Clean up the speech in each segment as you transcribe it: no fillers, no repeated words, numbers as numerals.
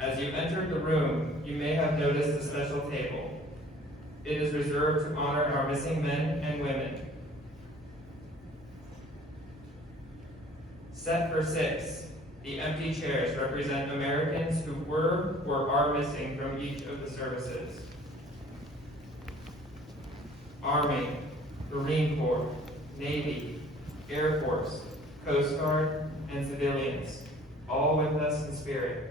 As you entered the room, you may have noticed a special table. It is reserved to honor our missing men and women. Set for 6, the empty chairs represent Americans who were or are missing from each of the services. Army, Marine Corps, Navy, Air Force, Coast Guard, and civilians, all with us in spirit.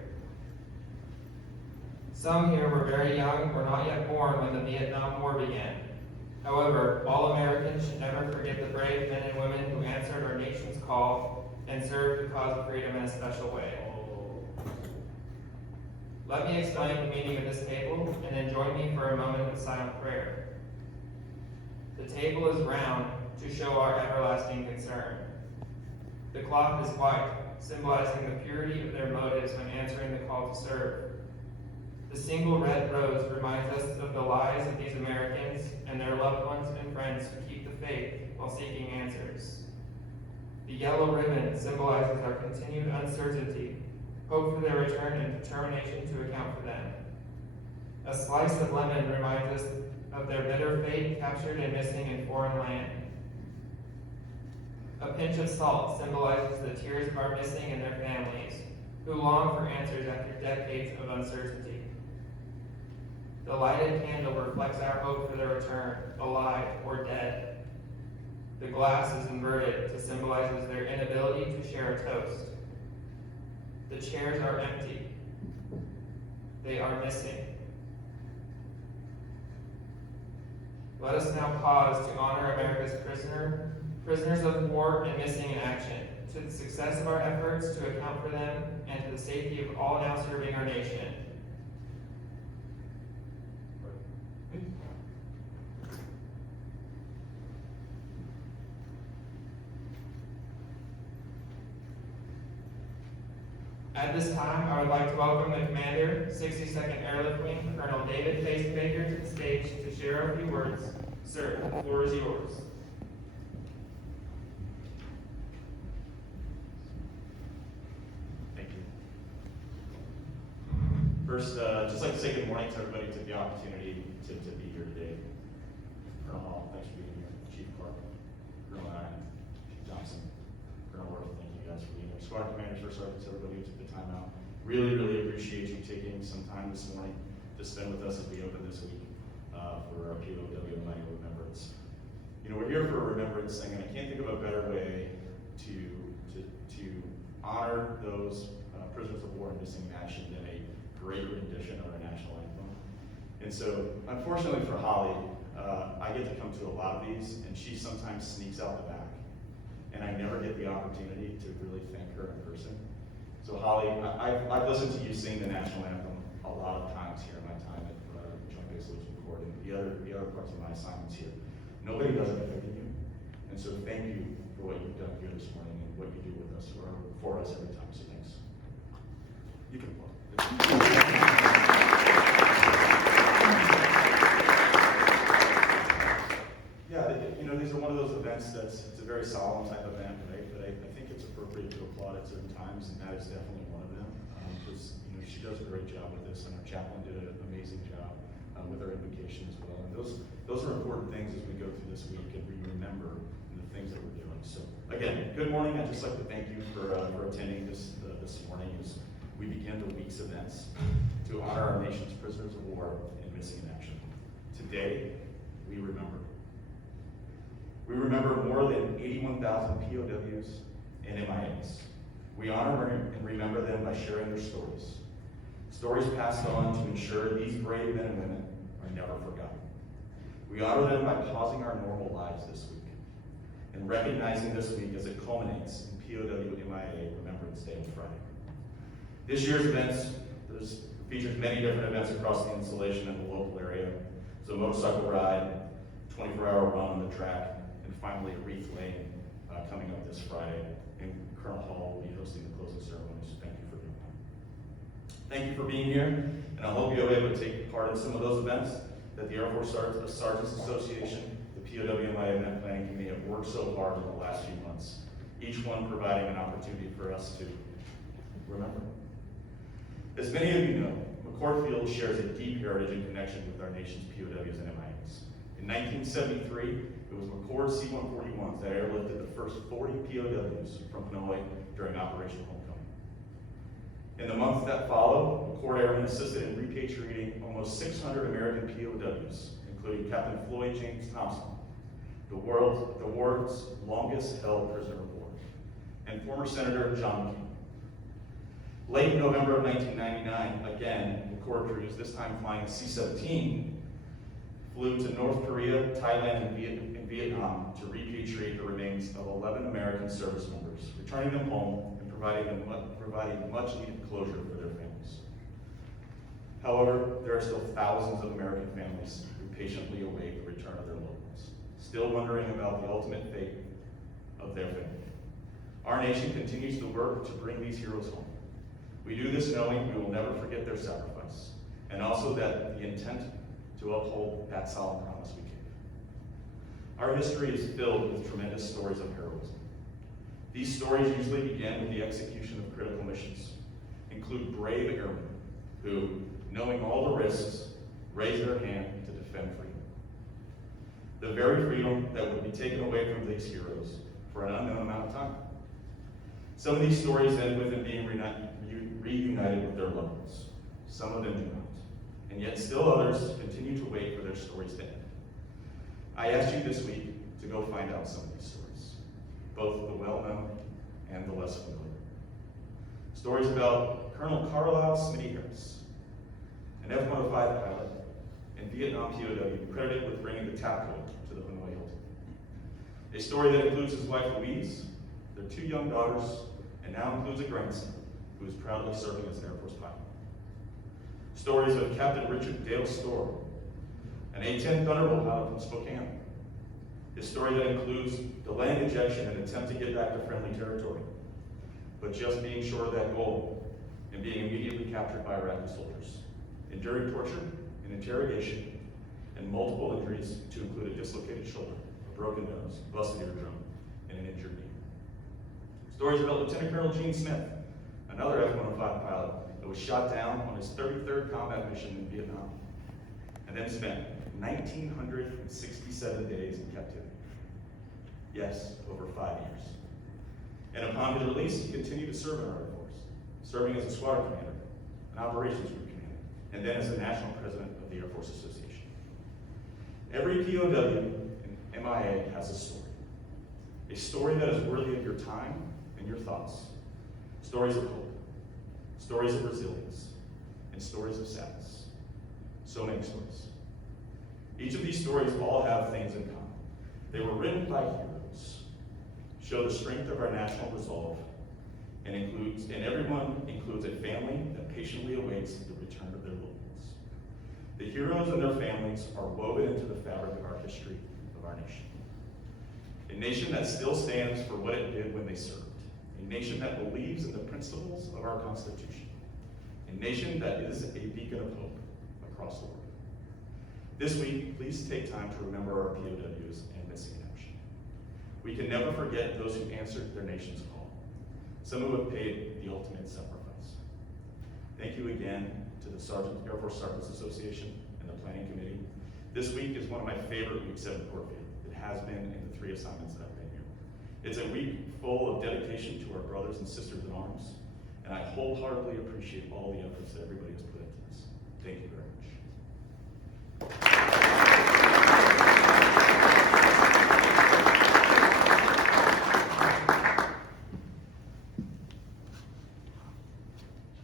Some here were very young or not yet born when the Vietnam War began. However, all Americans should never forget the brave men and women who answered our nation's call and served the cause of freedom in a special way. Let me explain the meaning of this table, and then join me for a moment of silent prayer. The table is round to show our everlasting concern. The cloth is white, symbolizing the purity of their motives when answering the call to serve. The single red rose reminds us of the lives of these Americans and their loved ones and friends who keep the faith while seeking answers. The yellow ribbon symbolizes our continued uncertainty, hope for their return, and determination to account for them. A slice of lemon reminds us of their bitter fate captured and missing in foreign land. A pinch of salt symbolizes the tears of our missing and their families, who long for answers after decades of uncertainty. The lighted candle reflects our hope for their return, alive or dead. The glass is inverted to symbolize their inability to share a toast. The chairs are empty. They are missing. Let us now pause to honor America's prisoners of war and missing in action, to the success of our efforts to account for them, and to the safety of all now serving our nation. At this time, I would like to welcome the Commander, 62nd Airlift Wing, Colonel David Baker, to the stage to share a few words. Sir, the floor is yours. Thank you. First, just like to say good morning to everybody who took the opportunity to be here today. Colonel Hall, thanks for being here. Chief Clark, Colonel Ryan, Chief Johnson, Colonel Worth, thank you guys for being here. Squadron commanders, first sergeants, everybody who took the time out. Really, really appreciate you taking some time this morning to spend with us as we open this week for our POW remembrance. You know, we're here for a remembrance thing, and I can't think of a better way to honor those prisoners of war and missing in action than a great rendition of our national anthem. And so, unfortunately for Holly, I get to come to a lot of these, and she sometimes sneaks out the back, and I never get the opportunity to really thank her in person. So Holly, I've listened to you sing the national anthem a lot of times here in my time at Joint Base McChord and the other parts of my assignments here. Nobody does it better than you. And so thank you for what you've done here this morning and what you do with us for us every time. So thanks. You can applaud. Yeah, you know, these are one of those events it's a very solemn type of event, right? But I think it's appropriate to applaud at certain times, and that is definitely one of them. Because you know, she does a great job with this, and our chaplain did an amazing job with our invocation as well. And those are important things as we go through this week and we remember the things that we're doing. So again, good morning. I'd just like to thank you for attending this morning as we begin the week's events to honor our nation's prisoners of war and missing in action. Today, we remember. We remember more than 81,000 POWs and MIAs. We honor and remember them by sharing their stories. Stories passed on to ensure these brave men and women are never forgotten. We honor them by pausing our normal lives this week and recognizing this week as it culminates in POW MIA Remembrance Day on Friday. This year's events features many different events across the installation in the local area. So a motorcycle ride, 24-hour run on the track, and finally a wreath laying coming up this Friday. And Colonel Hall will be hosting the closing ceremony, so thank you for doing that. Thank you for being here, and I hope you'll be able to take part in some of those events that the Air Force Sergeants Association, the POWMI Event Planning Committee have worked so hard in the last few months, each one providing an opportunity for us to remember. As many of you know, McChord Field shares a deep heritage and connection with our nation's POWs and MIAs. In 1973, it was McChord C-141s that airlifted the first 40 POWs from Hanoi during Operation Homecoming. In the months that followed, McChord Airmen assisted in repatriating almost 600 American POWs, including Captain Floyd James Thompson, the world's longest held prisoner of war, and former Senator John McCain. Late November of 1999, again, McChord crews, this time flying C-17, flew to North Korea, Thailand, and Vietnam to repatriate the remains of 11 American service members, returning them home and providing much needed closure for their families. However, there are still thousands of American families who patiently await the return of their loved ones, still wondering about the ultimate fate of their family. Our nation continues to work to bring these heroes home. We do this knowing we will never forget their sacrifice, and also that the intent to uphold that solemn promise we gave. Our history is filled with tremendous stories of heroism. These stories usually begin with the execution of critical missions, include brave airmen who, knowing all the risks, raise their hand to defend freedom. The very freedom that would be taken away from these heroes for an unknown amount of time. Some of these stories end with them being reunited with their loved ones. Some of them do not. And yet still others continue to wait for their stories to end. I asked you this week to go find out some of these stories, both the well-known and the less familiar. Stories about Colonel Carlisle Smitty Harris, an F-105 pilot and Vietnam POW credited with bringing the TAPCO to the Hanoi Hilton. A story that includes his wife Louise, their 2 young daughters, and now includes a grandson who is proudly serving as an Air Force pilot. Stories of Captain Richard Dale Storr, an A-10 Thunderbolt pilot from Spokane. A story that includes the land ejection and attempt to get back to friendly territory, but just being short of that goal and being immediately captured by Iraqi soldiers, enduring torture and interrogation, and multiple injuries to include a dislocated shoulder, a broken nose, busted eardrum, and an injured knee. Stories about Lieutenant Colonel Gene Smith, another F-105 pilot that was shot down on his 33rd combat mission in Vietnam, and then spent 1,967 days in captivity. Yes, over 5 years. And upon his release, he continued to serve in our Air Force, serving as a squadron commander, an operations group commander, and then as the national president of the Air Force Association. Every POW and MIA has a story that is worthy of your time and your thoughts. Stories of hope, stories of resilience, and stories of sadness. So many stories. Each of these stories all have things in common. They were written by heroes, show the strength of our national resolve, and everyone includes a family that patiently awaits the return of their loved ones. The heroes and their families are woven into the fabric of our history, of our nation. A nation that still stands for what it did when they served. A nation that believes in the principles of our Constitution. A nation that is a beacon of hope across the world. This week, please take time to remember our POWs and missing in action. We can never forget those who answered their nation's call, some who have paid the ultimate sacrifice. Thank you again to the Air Force Sergeants Association and the Planning Committee. This week is one of my favorite weeks at McChord Field. It has been in the 3 assignments that I've been here. It's a week full of dedication to our brothers and sisters in arms, and I wholeheartedly appreciate all the efforts that everybody has put into this. Thank you very much.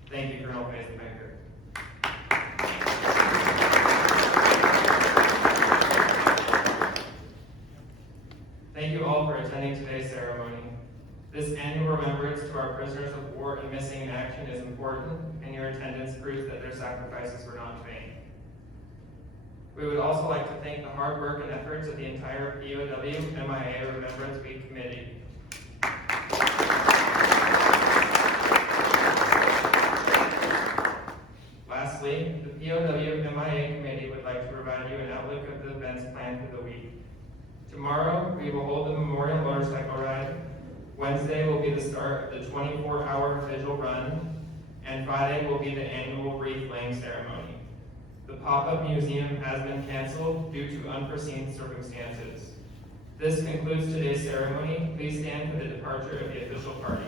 Thank you, Colonel Pacemaker. Thank you all for attending today's ceremony. This annual remembrance to our prisoners of war and missing in action is important, and your attendance proves that their sacrifices were not in vain. We would also like to thank the hard work and efforts of the entire POW MIA Remembrance Week Committee. Lastly, the POW MIA Committee would like to provide you an outlook of the events planned for the week. Tomorrow, we will hold the Memorial Motorcycle Ride. Wednesday will be the start of the 24-hour vigil run. and Friday will be the annual wreath laying ceremony. The pop-up museum has been canceled due to unforeseen circumstances. This concludes today's ceremony. Please stand for the departure of the official party.